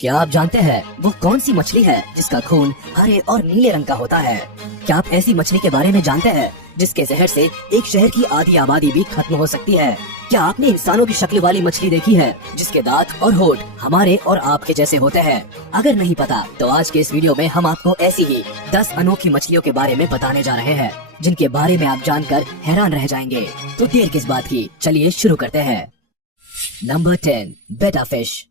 क्या आप जानते हैं वो कौन सी मछली है जिसका खून हरे और नीले रंग का होता है? क्या आप ऐसी मछली के बारे में जानते हैं जिसके जहर से एक शहर की आधी आबादी भी खत्म हो सकती है? क्या आपने इंसानों की शक्ल वाली मछली देखी है जिसके दांत और होंठ हमारे और आपके जैसे होते हैं? अगर नहीं पता तो आज के इस वीडियो में हम आपको ऐसी ही 10 अनोखी मछलियों के बारे में बताने जा रहे हैं जिनके बारे में आप जानकर हैरान रह जाएंगे। तो देर किस बात की, चलिए शुरू करते हैं। नंबर 10, बेटा फिश।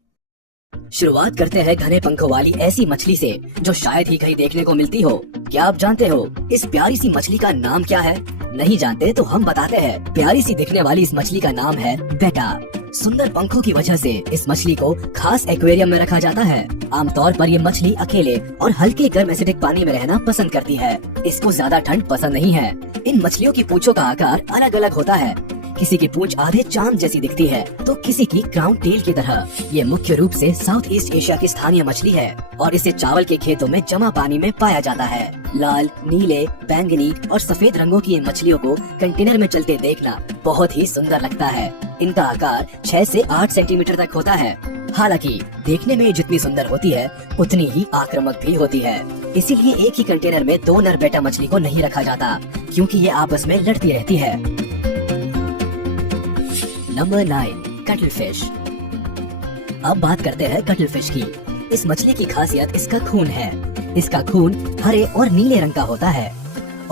शुरुआत करते हैं घने पंखों वाली ऐसी मछली से जो शायद ही कहीं देखने को मिलती हो। क्या आप जानते हो इस प्यारी सी मछली का नाम क्या है? नहीं जानते तो हम बताते हैं। प्यारी सी दिखने वाली इस मछली का नाम है बेटा। सुंदर पंखों की वजह से इस मछली को खास एक्वेरियम में रखा जाता है। आमतौर पर ये मछली अकेले और हल्के गर्म एसिडिक पानी में रहना पसंद करती है। इसको ज्यादा ठंड पसंद नहीं है। इन मछलियों की पूंछों का आकार अलग अलग होता है। किसी की पूंछ आधे चांद जैसी दिखती है तो किसी की क्राउन टेल की तरह। ये मुख्य रूप से साउथ ईस्ट एशिया की स्थानीय मछली है और इसे चावल के खेतों में जमा पानी में पाया जाता है। लाल, नीले, बैंगनी और सफेद रंगों की इन मछलियों को कंटेनर में चलते देखना बहुत ही सुंदर लगता है। इनका आकार 6 से 8 सेंटीमीटर तक होता है। हालांकि देखने में जितनी सुंदर होती है उतनी ही आक्रामक भी होती है। इसीलिए एक ही कंटेनर में 2 नर बेटा मछली को नहीं रखा जाता क्योंकि ये आपस में लड़ती रहती है। Number 9, cuttle fish. अब बात करते हैं कटल फिश की। इस मछली की खासियत इसका खून है। इसका खून हरे और नीले रंग का होता है।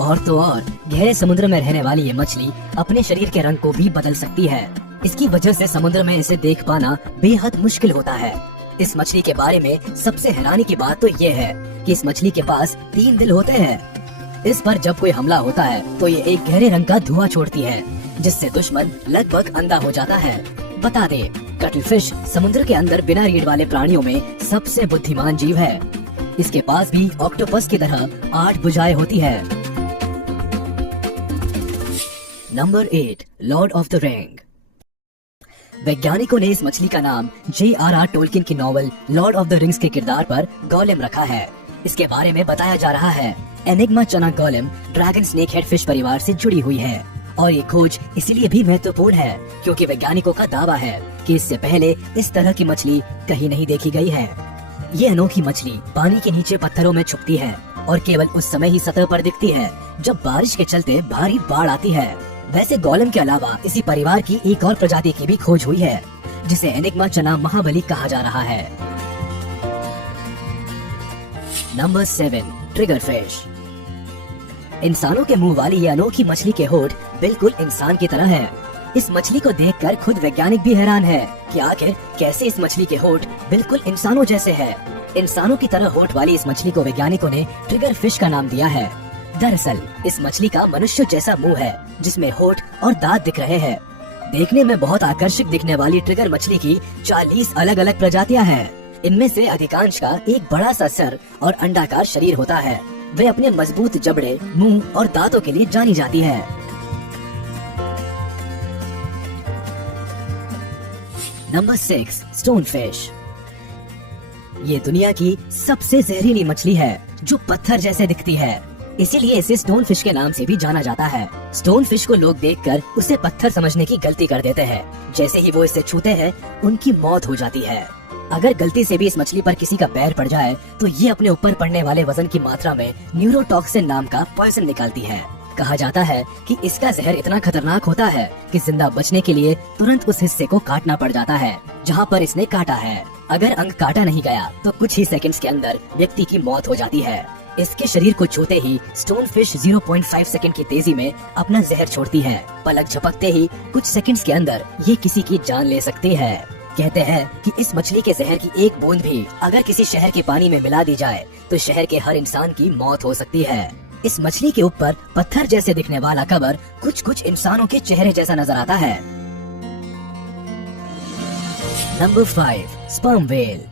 और तो और गहरे समुद्र में रहने वाली ये मछली अपने शरीर के रंग को भी बदल सकती है। इसकी वजह से समुद्र में इसे देख पाना बेहद मुश्किल होता है। इस मछली के बारे में सबसे हैरानी की बात तो ये है कि इस मछली के पास 3 दिल होते हैं। इस पर जब कोई हमला होता है तो ये एक गहरे रंग का धुआं छोड़ती है जिससे दुश्मन लगभग अंधा हो जाता है। बता दे, कटल फिश समुद्र के अंदर बिना रीढ़ वाले प्राणियों में सबसे बुद्धिमान जीव है। इसके पास भी ऑक्टोपस की तरह 8 भुजाएं होती है। Number 8, Lord of the ring. वैज्ञानिकों ने इस मछली का नाम J.R.R. टोल्किन की novel Lord of the rings के किरदार पर गोलेम रखा है। इसके बारे में बताया जा रहा है एनिग्मा चना golem dragon snake head fish परिवार से जुड़ी हुई है और ये खोज इसीलिए भी महत्वपूर्ण है क्योंकि वैज्ञानिकों का दावा है कि इससे पहले इस तरह की मछली कहीं नहीं देखी गई है। ये अनोखी मछली पानी के नीचे पत्थरों में छुपती है और केवल उस समय ही सतह पर दिखती है जब बारिश के चलते भारी बाढ़ आती है। वैसे गोलेम के अलावा इसी परिवार की एक और प्रजाति की भी खोज हुई है जिसे एनिग्मा चना महाबली कहा जा रहा है। Number 7, trigger fish. इंसानों के मुंह वाली ये अनोखी मछली के होंठ बिल्कुल इंसान की तरह है। इस मछली को देखकर खुद वैज्ञानिक भी हैरान है कि आखिर कैसे इस मछली के होंठ बिल्कुल इंसानों जैसे हैं। इंसानों की तरह होंठ वाली इस मछली को वैज्ञानिकों ने ट्रिगर फिश का नाम दिया है। दरअसल इस मछली का मनुष्य जैसा मुंह है जिसमें होंठ और दांत दिख रहे हैं। देखने में बहुत आकर्षक दिखने वाली ट्रिगर मछली की 40 अलग अलग प्रजातियां हैं। इनमें से अधिकांश का एक बड़ा सा सर और अंडाकार शरीर होता है। वे अपने मजबूत जबड़े, मुंह और दांतों के लिए जानी जाती है। Number 6, stone fish. ये दुनिया की सबसे जहरीली मछली है जो पत्थर जैसे दिखती है। इसीलिए इसे स्टोन फिश के नाम से भी जाना जाता है। स्टोन फिश को लोग देखकर उसे पत्थर समझने की गलती कर देते हैं। जैसे ही वो इसे छूते हैं उनकी मौत हो जाती है। अगर गलती से भी इस मछली पर किसी का पैर पड़ जाए तो ये अपने ऊपर पड़ने वाले वजन की मात्रा में न्यूरोटॉक्सिन नाम का पॉइजन निकालती है। कहा जाता है कि इसका जहर इतना खतरनाक होता है कि जिंदा बचने के लिए तुरंत उस हिस्से को काटना पड़ जाता है जहाँ पर इसने काटा है। अगर अंग काटा नहीं गया तो कुछ ही सेकंड्स के अंदर व्यक्ति की मौत हो जाती है। इसके शरीर को छूते ही स्टोन फिश 0.5 सेकंड की तेजी में अपना जहर छोड़ती है। पलक झपकते ही कुछ सेकंड्स के अंदर ये किसी की जान ले सकती है। कहते हैं कि इस मछली के जहर की एक बूंद भी अगर किसी शहर के पानी में मिला दी जाए तो शहर के हर इंसान की मौत हो सकती है। इस मछली के ऊपर पत्थर जैसे दिखने वाला कवर कुछ इंसानों के चेहरे जैसा नजर आता है। Number 5, sperm whale.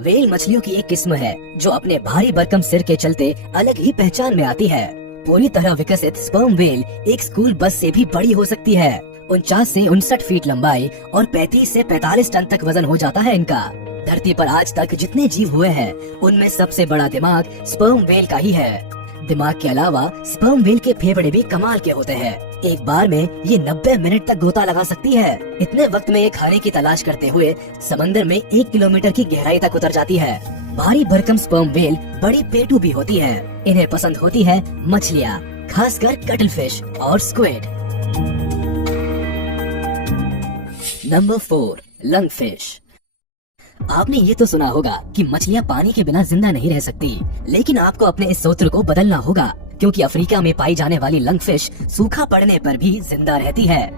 व्हेल मछलियों की एक किस्म है जो अपने भारी भरकम सिर के चलते अलग ही पहचान में आती है। पूरी तरह विकसित स्पर्म व्हेल एक स्कूल बस से भी बड़ी हो सकती है। 49 से 59 फीट लंबाई और 35 से 45 टन तक वजन हो जाता है इनका। धरती पर आज तक जितने जीव हुए हैं उनमें सबसे बड़ा दिमाग स्पर्म व्हेल का ही है। दिमाग के अलावा स्पर्म व्हेल के फेफड़े भी कमाल के होते हैं। एक बार में ये 90 मिनट तक गोता लगा सकती है। इतने वक्त में ये खाने की तलाश करते हुए समंदर में 1 किलोमीटर की गहराई तक उतर जाती है। भारी भरकम स्पर्म व्हेल बड़ी पेटू भी होती है। इन्हें पसंद होती है मछलियाँ, खासकर कटल फिश और स्क्विड। Number 4, lung fish. आपने ये तो सुना होगा कि मछलियाँ पानी के बिना जिंदा नहीं रह सकती, लेकिन आपको अपने इस सूत्र को बदलना होगा, क्योंकि अफ्रीका में पाई जाने वाली लंग फिश सूखा पड़ने पर भी जिंदा रहती है।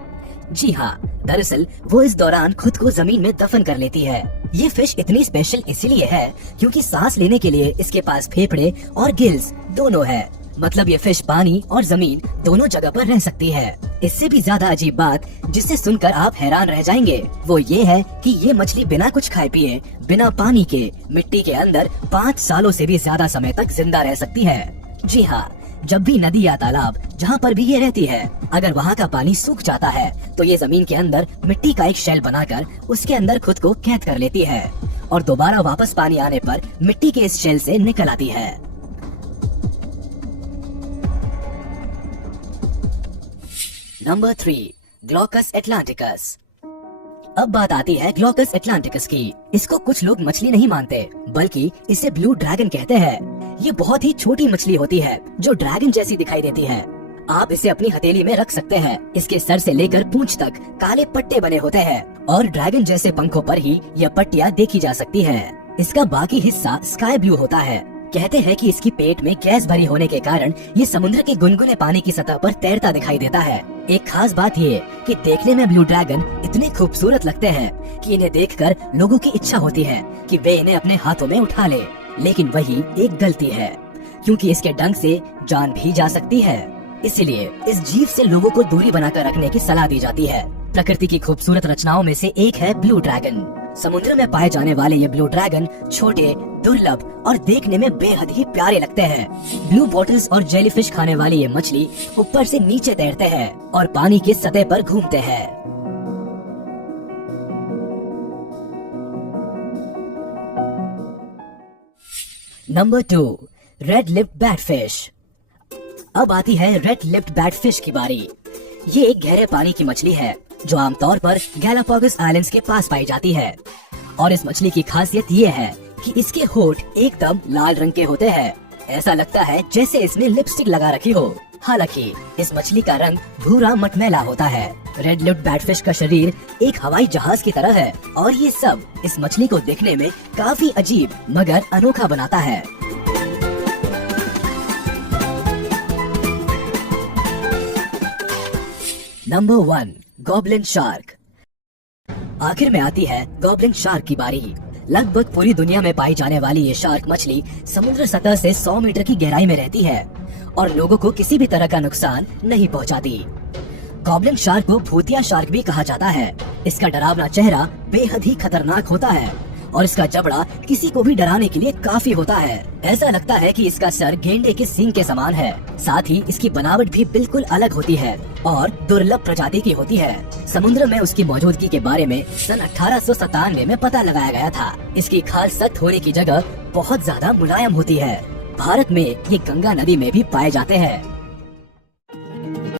जी हाँ, दरअसल वो इस दौरान खुद को जमीन में दफन कर लेती है। ये फिश इतनी स्पेशल इसीलिए है क्योंकि सांस लेने के लिए इसके पास फेफड़े और गिल्स दोनों है। मतलब ये फिश पानी और जमीन दोनों जगह पर रह सकती है। इससे भी ज्यादा अजीब बात, जिसे सुनकर आप हैरान रह जाएंगे, वो ये है कि ये मछली बिना कुछ खाए पिए, बिना पानी के, मिट्टी के अंदर 5 सालों से भी ज्यादा समय तक जिंदा रह सकती है। जी हाँ, जब भी नदी या तालाब जहाँ पर भी ये रहती है, अगर वहाँ का पानी सूख जाता है तो ये जमीन के अंदर मिट्टी का एक शेल बनाकर उसके अंदर खुद को कैद कर लेती है और दोबारा वापस पानी आने पर मिट्टी के इस शेल से निकल आती है। नंबर 3, ग्लॉकस एटलांटिकस। अब बात आती है ग्लॉकस एटलांटिकस की। इसको कुछ लोग मछली नहीं मानते, बल्कि इसे ब्लू ड्रैगन कहते हैं। ये बहुत ही छोटी मछली होती है जो ड्रैगन जैसी दिखाई देती है। आप इसे अपनी हथेली में रख सकते हैं। इसके सर से लेकर पूंछ तक काले पट्टे बने होते हैं और ड्रैगन जैसे पंखों पर ही यह पट्टियाँ देखी जा सकती हैं। इसका बाकी हिस्सा स्काई ब्लू होता है। कहते हैं कि इसकी पेट में गैस भरी होने के कारण ये समुद्र के गुनगुने पानी की सतह पर तैरता दिखाई देता है। एक खास बात ये कि देखने में ब्लू ड्रैगन इतने खूबसूरत लगते हैं कि इन्हें देखकर लोगों की इच्छा होती है कि वे इन्हें अपने हाथों में उठा ले। लेकिन वही एक गलती है, क्योंकि इसके डंक से जान भी जा सकती है। इसलिए इस जीव से लोगों को दूरी बनाकर रखने की सलाह दी जाती है। प्रकृति की खूबसूरत रचनाओं में से एक है ब्लू ड्रैगन। समुद्र में पाए जाने वाले ये ब्लू ड्रैगन छोटे, दुर्लभ और देखने में बेहद ही प्यारे लगते हैं। ब्लू बॉटल्स और जेलीफिश खाने वाली ये मछली ऊपर से नीचे तैरते हैं और पानी की सतह पर घूमते हैं। Number 2, red lipped batfish. अब आती है रेड लिप्ड बैटफिश की बारी। ये एक गहरे पानी की मछली है जो आमतौर पर गैलापागोस आइलैंड्स के पास पाई जाती है। और इस मछली की खासियत ये है कि इसके होंठ एकदम लाल रंग के होते हैं। ऐसा लगता है जैसे इसने लिपस्टिक लगा रखी हो। हालांकि इस मछली का रंग भूरा मटमैला होता है। रेड लिप्ड बैटफिश का शरीर एक हवाई जहाज की तरह है और ये सब इस मछली को देखने में काफी अजीब मगर अनोखा बनाता है। Number 1, goblin shark. आखिर में आती है गॉबलिन शार्क की बारी। लगभग पूरी दुनिया में पाई जाने वाली ये शार्क मछली समुद्र सतह से 100 मीटर की गहराई में रहती है और लोगों को किसी भी तरह का नुकसान नहीं पहुंचाती। गॉबलिन शार्क को भूतिया शार्क भी कहा जाता है। इसका डरावना चेहरा बेहद ही खतरनाक होता है और इसका जबड़ा किसी को भी डराने के लिए काफी होता है। ऐसा लगता है कि इसका सर गेंडे के सींग के समान है। साथ ही इसकी बनावट भी बिल्कुल अलग होती है और दुर्लभ प्रजाति की होती है। समुद्र में उसकी मौजूदगी के बारे में सन 1897 में पता लगाया गया था। इसकी खाल सख्त होने की जगह बहुत ज्यादा मुलायम होती है। भारत में ये गंगा नदी में भी पाए जाते हैं।